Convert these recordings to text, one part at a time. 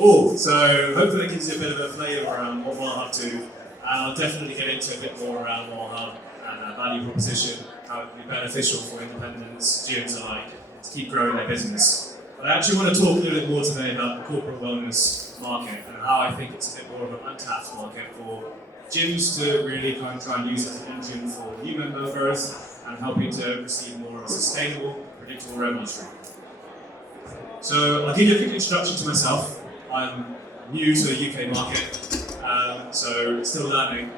Cool. So hopefully it gives you a bit of a flavour around what we're up to. I'll definitely get into a bit more around what hub and our value proposition, how it can be beneficial for independents, gyms alike, to keep growing their business. But I actually want to talk a little bit more today about the corporate wellness market and how I think it's a bit more of an untapped market for gyms to really kind of try and use as an engine for new member growth and helping to receive more of a sustainable, predictable revenue stream. So I'll give you a quick introduction to myself. I'm new to the UK market, so still learning.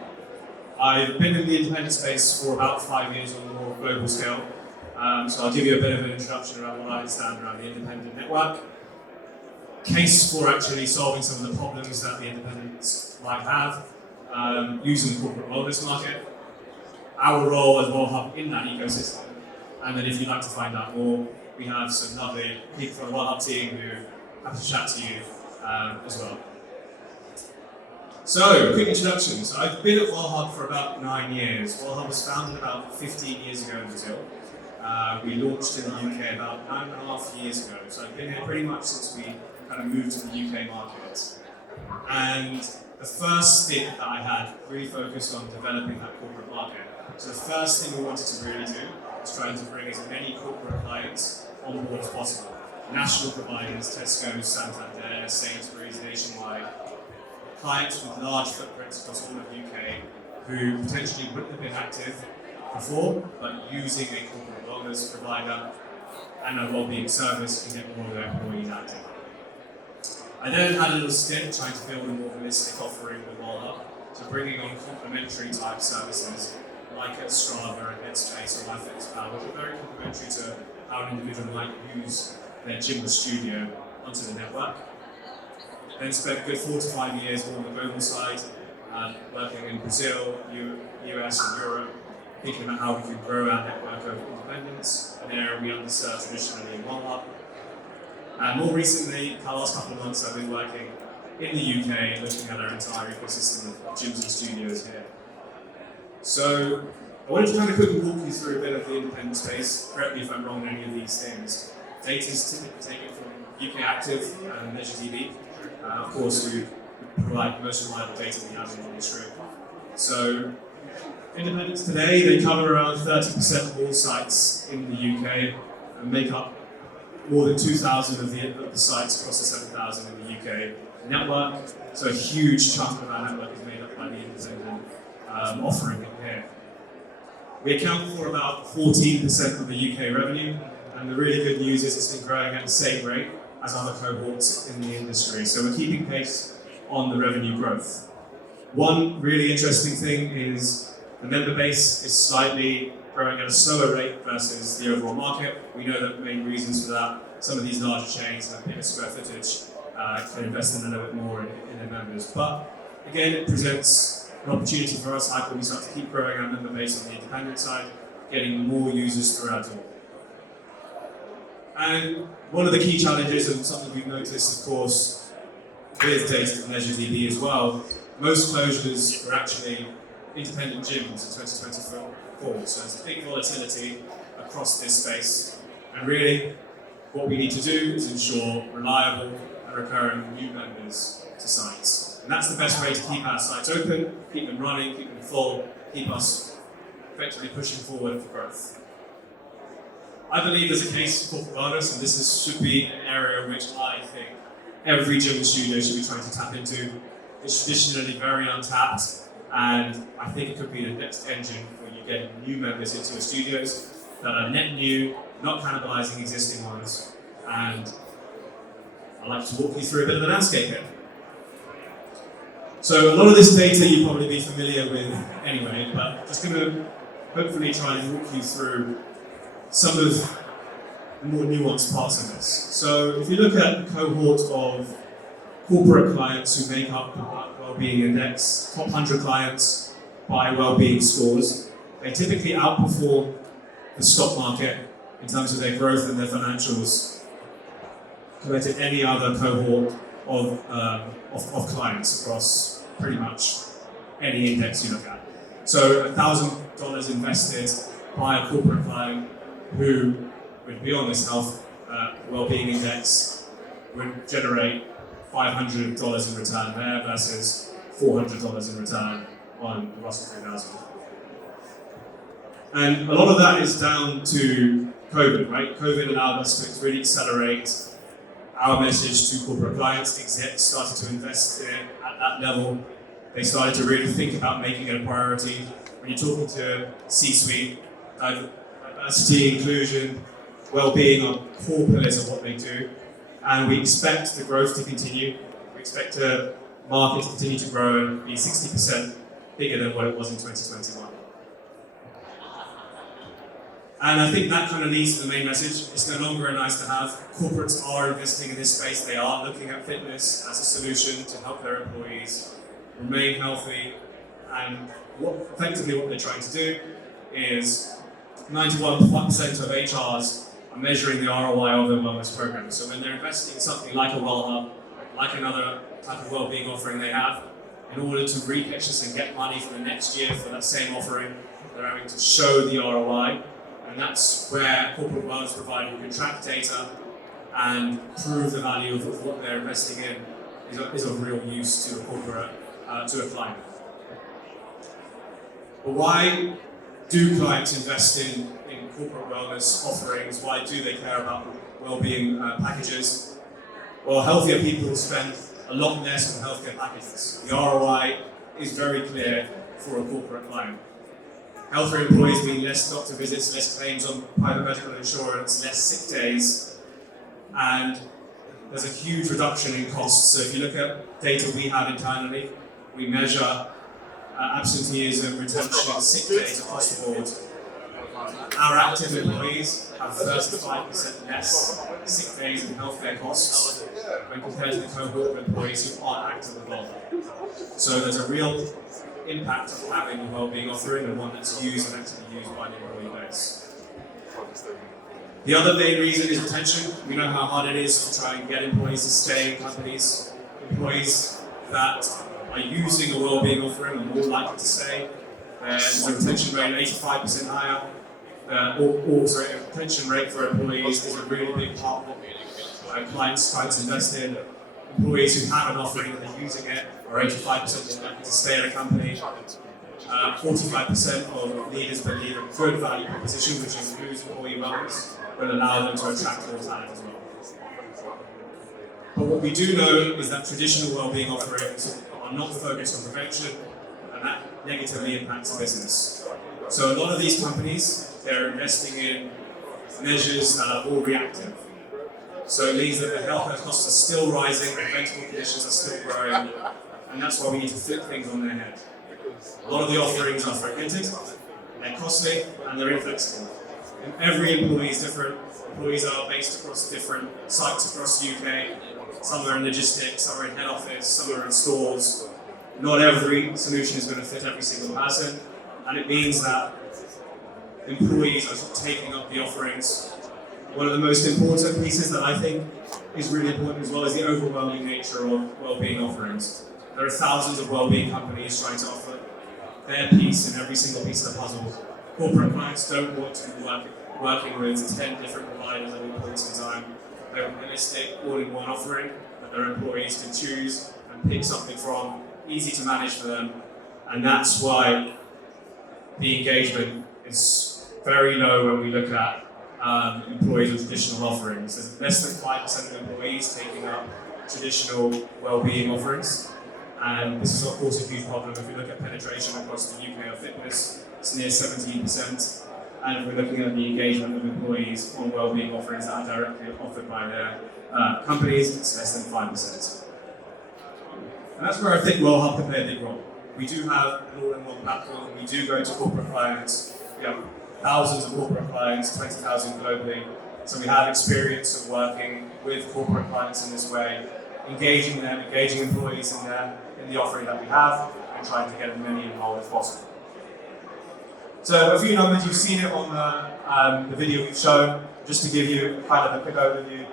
I've been in the independent space for about 5 years on a more global scale. So I'll give you a bit of an introduction around what I understand around the independent network. Case for actually solving some of the problems that the independents might have using the corporate wellness market. Our role as WellHub in that ecosystem. And then if you'd like to find out more, we have some lovely people from the WellHub team who have to chat to you as well. So, quick introduction. So I've been at WellHub for about 9 years. WellHub was founded about 15 years ago in Brazil. We launched in the UK about 9.5 years ago. So I've been here pretty much since we kind of moved to the UK market. And the first stint that I had really focused on developing that corporate market. So the first thing we wanted to really do was trying to bring as many corporate clients on board as possible. National providers, Tesco, Santander, Sainsbury's, Nationwide, clients with large footprints across all of the UK who potentially wouldn't have been active before, but using a corporate wellness provider and a wellbeing service can get more of their employees active. I then had a little stint trying to build a more holistic offering with WellHub, so bringing on complementary type services like a Strava and Headspace or MyFitnessPal, which are very complementary to how an individual might use their gym or studio onto the network. Then spent a good 4 to 5 years more on the global side, working in Brazil, US and Europe, thinking about how we can grow our network of independents, an area we underserved traditionally in WellHub. And more recently, the last couple of months I've been working in the UK, looking at our entire ecosystem of gyms and studios here. So I wanted to kind of quickly walk you through a bit of the independent space. Correct me if I'm wrong on any of these things. Data is typically taken from UK Active and Measure TV. Of course, we provide the most reliable data we have in the industry. So independents today, they cover around 30% of all sites in the UK and make up more than 2,000 of the sites across the 7,000 in the UK network. So a huge chunk of our network is made up by the independent offering here. We account for about 14% of the UK revenue, and the really good news is it's been growing at the same rate as other cohorts in the industry. So we're keeping pace on the revenue growth. One really interesting thing is the member base is slightly growing at a slower rate versus the overall market. We know that the main reasons for that, some of these larger chains have bigger square footage, can invest in a little bit more in their members. But again, it presents an opportunity for us. How can we start to keep growing our member base on the independent side, getting more users through our door? And one of the key challenges, and something we've noticed, of course, with data from Measure DB as well, most closures were actually independent gyms in 2024. So there's big volatility across this space. And really, what we need to do is ensure reliable and recurring new members to sites. And that's the best way to keep our sites open, keep them running, keep them full, keep us effectively pushing forward for growth. I believe there's a case for corporate wellness, and should be an area which I think every gym and studio should be trying to tap into. It's traditionally very untapped, and I think it could be the next engine for you getting new members into your studios that are net new, not cannibalizing existing ones. And I'd like to walk you through a bit of the landscape here. So a lot of this data you'll probably be familiar with anyway, but just going to hopefully try and walk you through some of the more nuanced parts of this. So if you look at the cohort of corporate clients who make up the Wellbeing Index, top 100 clients by wellbeing scores, they typically outperform the stock market in terms of their growth and their financials compared to any other cohort of clients across pretty much any index you look at. So $1,000 invested by a corporate client who would be on this health well-being index would generate $500 in return there versus $400 in return on the Russell 3000. And a lot of that is down to COVID, right? COVID allowed us to really accelerate our message to corporate clients. Execs started to invest in it at that level. They started to really think about making it a priority. When you're talking to C-suite, diversity, inclusion, well-being are core pillars of what they do. And we expect the growth to continue. We expect the market to continue to grow and be 60% bigger than what it was in 2021. And I think that kind of leads to the main message. It's no longer a nice to have. Corporates are investing in this space. They are looking at fitness as a solution to help their employees remain healthy. And effectively what they're trying to do is 91% of HRs are measuring the ROI of their wellness program. So when they're investing in something like a Well Hub, like another type of well-being offering they have, in order to repitch this and get money for the next year for that same offering, they're having to show the ROI. And that's where corporate wellness provider can track data and prove the value of what they're investing in is of real use to a corporate, to a client. But why do clients invest in corporate wellness offerings? Why do they care about well-being packages? Well, healthier people spend a lot less on healthcare packages. The ROI is very clear for a corporate client. Healthier employees mean less doctor visits, less claims on private medical insurance, less sick days, and there's a huge reduction in costs. So if you look at data we have internally, we measure absenteeism, retention, sick days across the board. Our active employees have 35% less sick days and healthcare costs when compared to the cohort of employees who aren't active at all. So there's a real impact of having a wellbeing offering and one that's used and actively used by the employee base. The other main reason is retention. We know how hard it is to try and get employees to stay in companies. Employees that are using a wellbeing offering are more likely to stay. There's a retention rate 85% higher. Retention rate for employees is a really big part of what clients try to invest in. Employees who have an offering and are using it are 85% more likely to stay at a company. 45% of leaders believe a good value proposition, which includes employee wellness, will allow them to attract more talent as well. But what we do know is that traditional wellbeing offerings are not focused on prevention, and that negatively impacts business. So a lot of these companies, they're investing in measures that are all reactive. So it means that the healthcare costs are still rising, preventable conditions are still growing, and that's why we need to flip things on their head. A lot of the offerings are fragmented, they're costly, and they're inflexible. And every employee is different. Employees are based across different sites across the UK. Some are in logistics, some are in head office, some are in stores. Not every solution is going to fit every single person, and it means that employees are taking up the offerings. One of the most important pieces that I think is really important as well is the overwhelming nature of well-being offerings. There are thousands of well-being companies trying to offer their piece in every single piece of the puzzle. Corporate clients don't want to be working with 10 different providers at all points in time. They're a holistic, all-in-one offering that their employees can choose and pick something from, easy to manage for them, and that's why the engagement is very low when we look at employees with traditional offerings. There's less than 5% of employees taking up traditional well-being offerings, and this is of course a huge problem. If we look at penetration across the UK of fitness, it's near 17%, and if we're looking at the engagement of employees on well-being offerings that are directly offered by their companies, it's less than 5%. And that's where I think Well Hub can play a big role. We do have an all-in-one platform, we do go to corporate clients, we have thousands of corporate clients, 20,000 globally. So we have experience of working with corporate clients in this way, engaging them, engaging employees in the offering that we have, and trying to get as many involved as possible. So a few numbers, you've seen it on the video we've shown. Just to give you kind of a quick overview,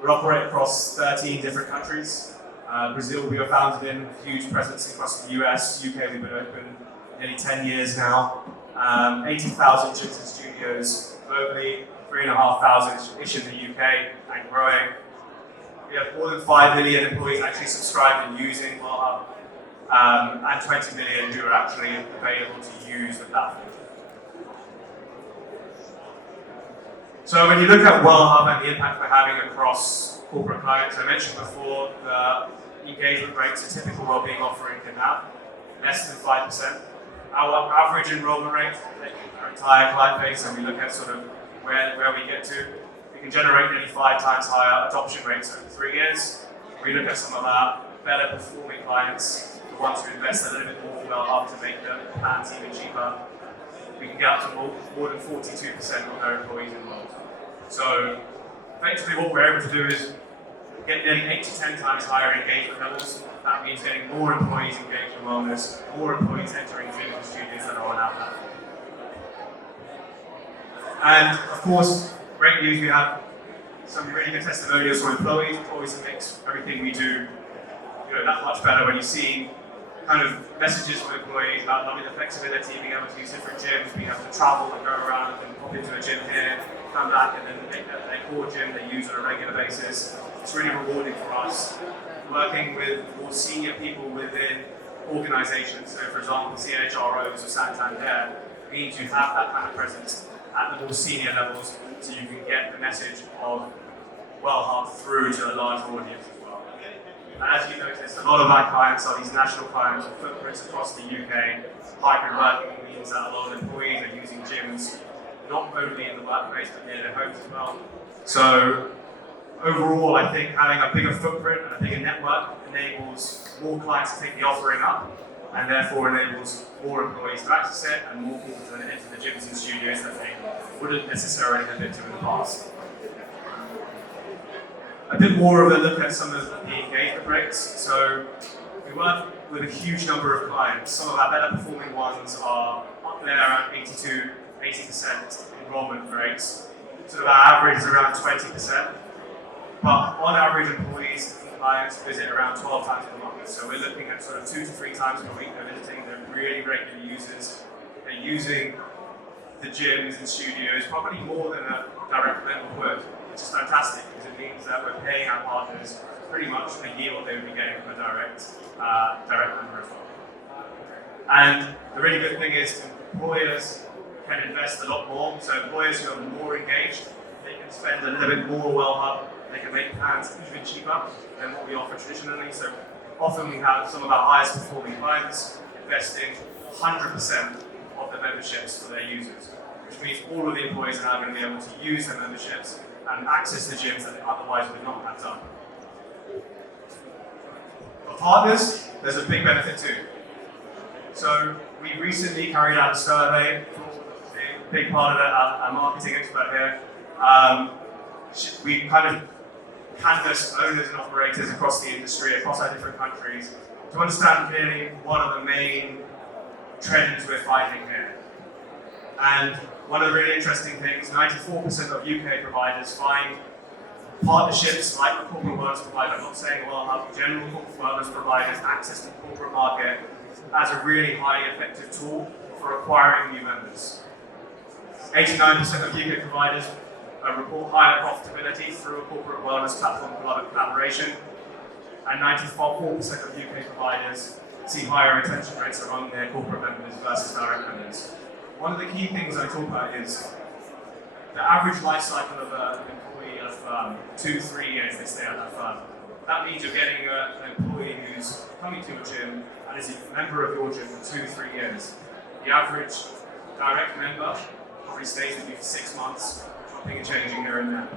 we operate across 13 different countries. Brazil we were founded in, huge presence across the US, UK we've been open nearly 10 years now. 80,000 gyms and studios globally, 3,500-ish in the UK and growing. We have more than 5 million employees actually subscribed and using Well Hub, and 20 million who are actually available to use the platform. So when you look at Well Hub and the impact we're having across corporate clients, I mentioned before the engagement rates a typical wellbeing offering can have, less than 5%. Our average enrollment rate, our entire client base, and we look at sort of where we get to, we can generate nearly 5 times higher adoption rates over 3 years. We look at some of our better performing clients, the ones who invest a little bit more Well Hub to make the plans even cheaper. We can get up to more than 42% of their employees enrolled. So effectively what we're able to do is get nearly 8 to 10 times higher engagement levels. That means getting more employees engaged in wellness, more employees entering gyms and studios that are on our platform. And of course, great news, we have some really good testimonials from employees. It always makes everything we do that much better when you see kind of messages from employees about loving the flexibility, being able to use different gyms, being able to travel and go around and pop into a gym here, come back, and then their core gym they use on a regular basis. It's really rewarding for us. Working with more senior people within organizations, so for example, CHROs or Santander, means you have that kind of presence at the more senior levels so you can get the message of Well Hub through to a large audience as well. And as you notice, a lot of our clients are these national clients with footprints across the UK. Hybrid working means that a lot of employees are using gyms not only in the workplace but near their homes as well. So overall, I think having a bigger footprint and a bigger network enables more clients to take the offering up, and therefore enables more employees to access it and more people to enter the gyms and studios that they wouldn't necessarily have been to in the past. A bit more of a look at some of the engagement rates. So we work with a huge number of clients. Some of our better performing ones are up there around 80% enrollment rates. Sort of our average is around 20%. But on average, employees and clients visit around 12 times per month. So we're looking at sort of 2 to 3 times per week they're visiting. They're really regular users. They're using the gyms and studios probably more than a direct member would, which is fantastic because it means that we're paying our partners pretty much a year what they would be getting from a direct member as well. And the really good thing is employers can invest a lot more. So employers who are more engaged, they can spend a little bit more Well Hub. They can make plans even cheaper than what we offer traditionally. So often we have some of our highest performing clients investing 100% of the memberships for their users, which means all of the employees are now going to be able to use their memberships and access the gyms that they otherwise would not have done. For partners, there's a big benefit too. So we recently carried out a survey, a big part of it, our marketing expert here. We kind of canvassed owners and operators across the industry, across our different countries, to understand clearly what are the main trends we're finding here. And one of the really interesting things, 94% of UK providers find partnerships like the corporate wellness provider, I'm not saying Well Hub, general corporate wellness providers access the corporate market as a really highly effective tool for acquiring new members. 89% of UK providers report higher profitability through a corporate wellness platform collaboration, and 94% of UK providers see higher retention rates among their corporate members versus direct members. One of the key things I talk about is the average life cycle of an employee at a firm, 2 to 3 years they stay at that firm. That means you're getting an employee who's coming to a gym and is a member of your gym for 2 to 3 years. The average direct member probably stays with you for 6 months, chopping and changing here and there.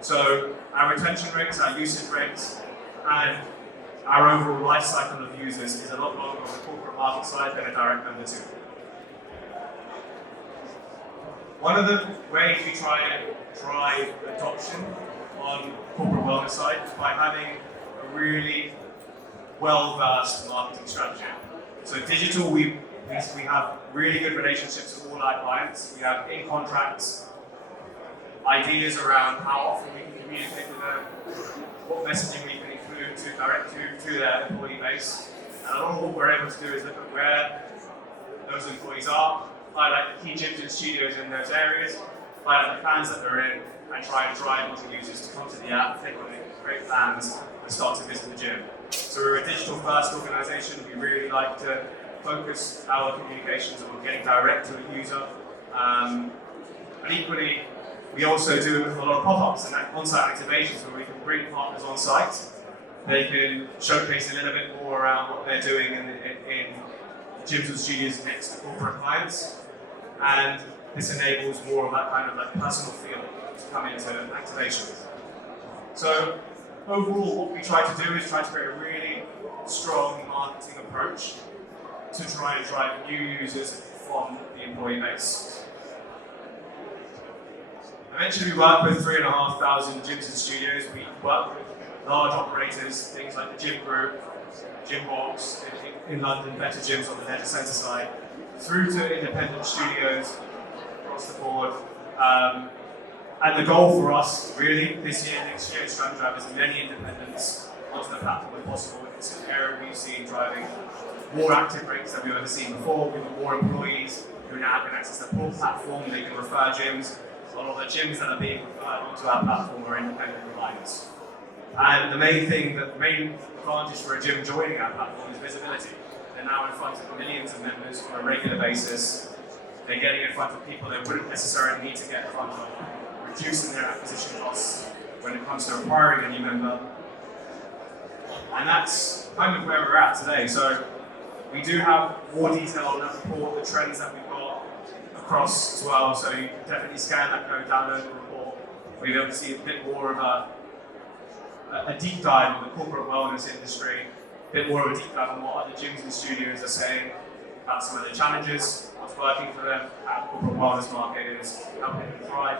So our retention rates, our usage rates, and our overall life cycle of users is a lot longer on the corporate market side than a direct member too. One of the ways we try to drive adoption on corporate wellness side is by having a really well-versed marketing strategy. So digital, we have really good relationships with all our clients. We have in contracts ideas around how often we can communicate with them, what messaging we can include to direct to their employee base. And a lot of what we're able to do is look at where those employees are, highlight the key gyms and studios in those areas, highlight the plans that they're in, and try and drive more users to come to the app, click on it, create plans, and start to visit the gym. So we're a digital-first organisation. We really like to focus our communications on getting direct to the user. And equally, we also do a lot of pop-ups and on-site activations where we can bring partners on site. They can showcase a little bit more around what they're doing in gyms and studios next to corporate clients. And this enables more of that kind of like personal feel to come into activations. So overall, what we try to do is try to create a really strong marketing approach to try and drive new users from the employee base. I mentioned we work with 3,500 gyms and studios. We work with large operators, things like the Gym Group, Gym Box in London, Better Gyms on the data center side, through to independent studios across the board. And the goal for us, really, this year, next year, is trying to drive as many independents onto the platform as possible. It's an area we've seen driving more active rates than we've ever seen before. We've got more employees who now can access the full platform, they can refer gyms. A lot of the gyms that are being referred onto our platform are independent providers. And the main advantage for a gym joining our platform is visibility. They're now in front of millions of members on a regular basis. They're getting in front of people they wouldn't necessarily need to get in front of, reducing their acquisition costs when it comes to acquiring a new member. And that's kind of where we're at today. So we do have more detail on that report, the trends that we've got across as well. So you can definitely scan that code, download the report. We'll be able to see a bit more of a deep dive on the corporate wellness industry, a bit more of a deep dive on what other gyms and studios are saying about some of the challenges, what's working for them, how the corporate wellness market is helping them thrive.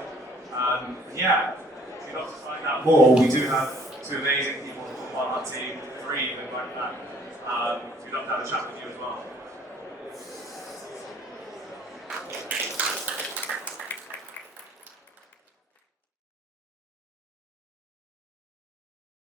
If you'd love to find out more, we do have two amazing people on our team, three even like that. We'd love to have a chat with you as well.